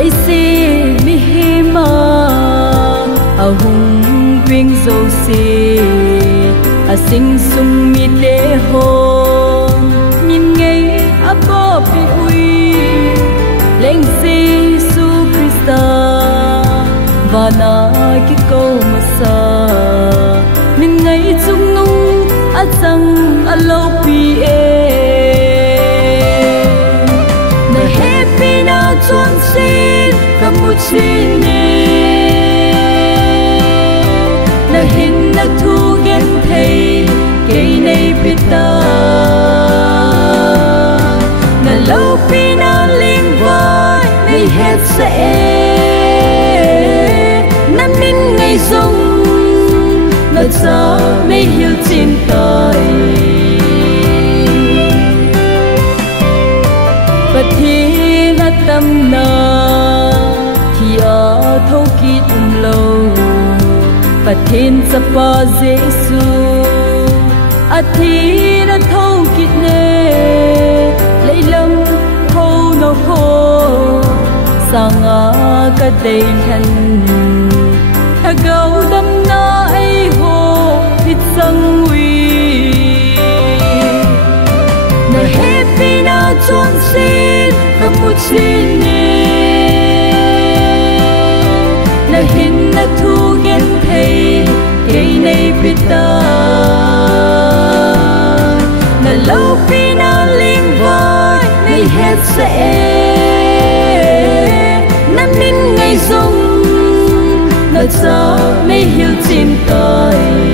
lấy si mi hi ma a hung quyên dâu si a sinh sung mi lễ hôn nhìn ngay a bo pi ui lên Giêsu Christa và na cái câu mà sa mình ngay chung nung a chẳng a lâu pi e na happy na chuan sin ka mu chin ne na hin na thu gen thei ke nei pita na lâu pi na ling vai nei het sa na min ngay sông na cha mei hiu chin tai Pathi na tâm na thì ở thâu kít lâu Pathin sa pa Giêsu a thi na thâu kít ne lấy lâm thâu no ho sang a ka dei han a gau đam na ai ho hit sang wi na happy na chuan sin ka mu chin ne na hin na thu gen thei ke nei pita na lâu pi na ling vai nei het sa na min ngay sông na cha mei hiu chin tai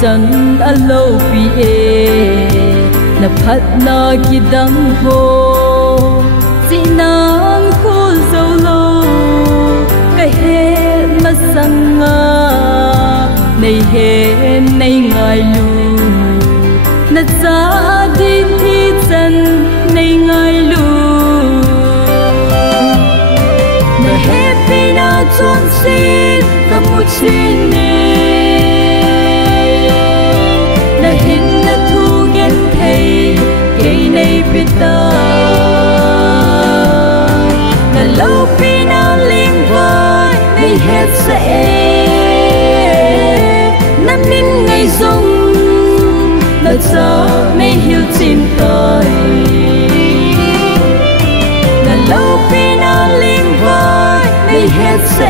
chân a lâu pi e na phat na ki dang ho si nang khu zo lo ka he ma sanga nei he nei ngai lu na cha di thi chân nei ngai lu na happy na chuan sin ka mu chin ne pita na lâu pi na ling vai nei het sa na min ngay sông na cha mei hiu chin tai na lâu pi na ling vai nei het sa